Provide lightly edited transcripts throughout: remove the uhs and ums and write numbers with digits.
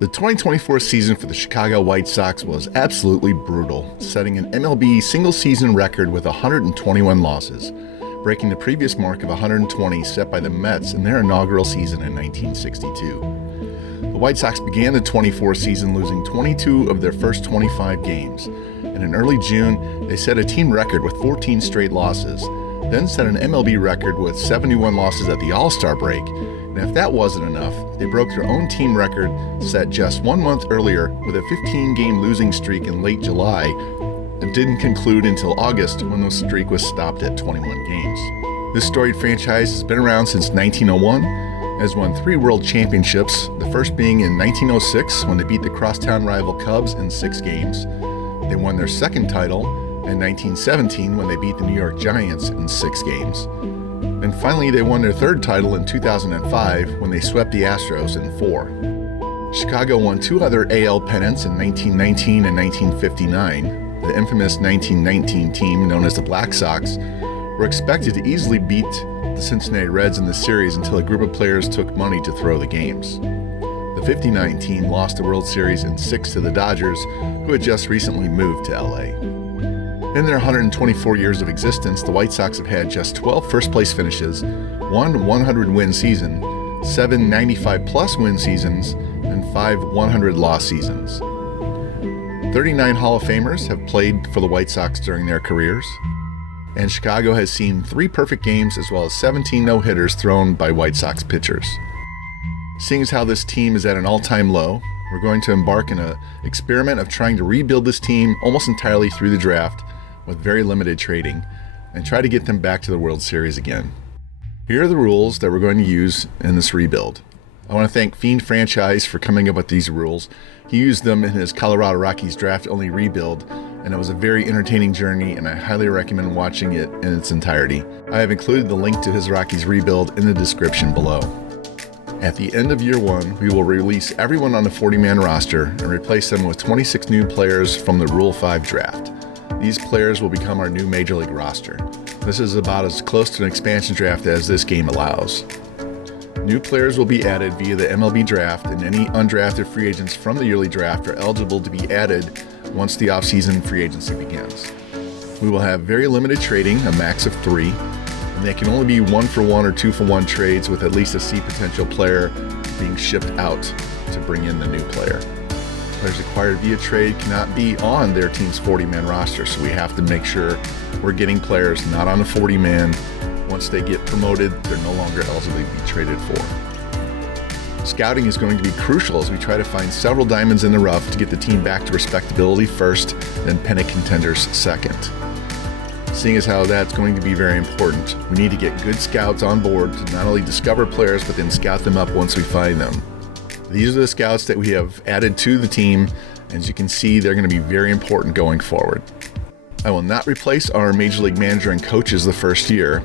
The 2024 season for the Chicago White Sox was absolutely brutal, setting an MLB single-season record with 121 losses, breaking the previous mark of 120 set by the Mets in their inaugural season in 1962. The White Sox began the 24 season losing 22 of their first 25 games, and in early June, they set a team record with 14 straight losses, then set an MLB record with 71 losses at the All-Star break. And if that wasn't enough, they broke their own team record set just 1 month earlier with a 15-game losing streak in late July that didn't conclude until August when the streak was stopped at 21 games. This storied franchise has been around since 1901, has won 3 world championships, the first being in 1906 when they beat the crosstown rival Cubs in 6 games. They won their second title in 1917 when they beat the New York Giants in 6 games. And finally, they won their third title in 2005 when they swept the Astros in 4. Chicago won 2 other AL pennants in 1919 and 1959. The infamous 1919 team, known as the Black Sox, were expected to easily beat the Cincinnati Reds in the series until a group of players took money to throw the games. The 59 team lost the World Series in 6 to the Dodgers, who had just recently moved to LA. In their 124 years of existence, the White Sox have had just 12 first-place finishes, 1 100-win season, 7 95-plus win seasons, and 5 100-loss seasons. 39 Hall of Famers have played for the White Sox during their careers, and Chicago has seen 3 perfect games as well as 17 no-hitters thrown by White Sox pitchers. Seeing as how this team is at an all-time low, we're going to embark in an experiment of trying to rebuild this team almost entirely through the draft with very limited trading, and try to get them back to the World Series again. Here are the rules that we're going to use in this rebuild. I want to thank Fiend Franchise for coming up with these rules. He used them in his Colorado Rockies draft-only rebuild, and it was a very entertaining journey, and I highly recommend watching it in its entirety. I have included the link to his Rockies rebuild in the description below. At the end of year 1, we will release everyone on the 40-man roster and replace them with 26 new players from the Rule 5 draft. These players will become our new Major League roster. This is about as close to an expansion draft as this game allows. New players will be added via the MLB draft, and any undrafted free agents from the yearly draft are eligible to be added once the offseason free agency begins. We will have very limited trading, a max of 3, and they can only be 1-for-1 or 2-for-1 trades with at least a C potential player being shipped out to bring in the new player. Players acquired via trade cannot be on their team's 40-man roster, so we have to make sure we're getting players not on the 40-man. Once they get promoted, they're no longer eligible to be traded for. Scouting is going to be crucial as we try to find several diamonds in the rough to get the team back to respectability first, then pennant contenders second. Seeing as how that's going to be very important, we need to get good scouts on board to not only discover players, but then scout them up once we find them. These are the scouts that we have added to the team. As you can see, they're going to be very important going forward. I will not replace our Major League manager and coaches the first year.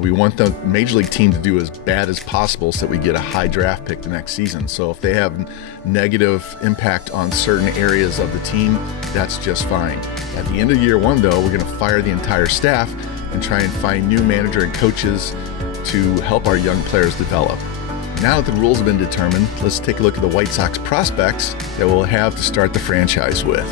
We want the Major League team to do as bad as possible so that we get a high draft pick the next season. So if they have negative impact on certain areas of the team, that's just fine. At the end of year 1, though, we're going to fire the entire staff and try and find new manager and coaches to help our young players develop. Now that the rules have been determined, let's take a look at the White Sox prospects that we'll have to start the franchise with.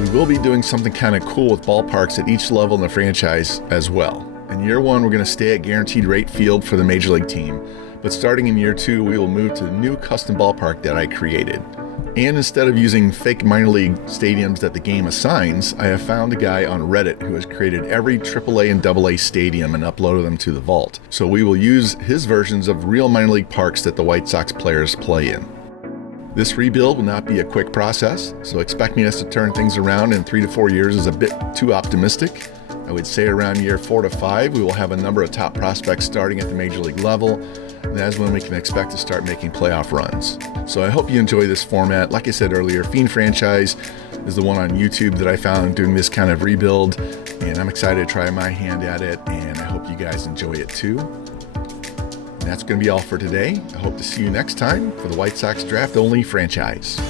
We will be doing something kind of cool with ballparks at each level in the franchise as well. In year 1, we're going to stay at guaranteed rate field for the Major League team, but starting in year 2, we will move to the new custom ballpark that I created. And instead of using fake minor league stadiums that the game assigns, I have found a guy on Reddit who has created every AAA and AA stadium and uploaded them to the vault. So we will use his versions of real minor league parks that the White Sox players play in. This rebuild will not be a quick process, so expecting us to turn things around in 3 to 4 years is a bit too optimistic. I would say around year 4 to 5, we will have a number of top prospects starting at the Major League level, and that's when we can expect to start making playoff runs. So I hope you enjoy this format. Like I said earlier, Fiend Franchise is the one on YouTube that I found doing this kind of rebuild, and I'm excited to try my hand at it, and I hope you guys enjoy it too. And that's going to be all for today. I hope to see you next time for the White Sox Draft Only franchise.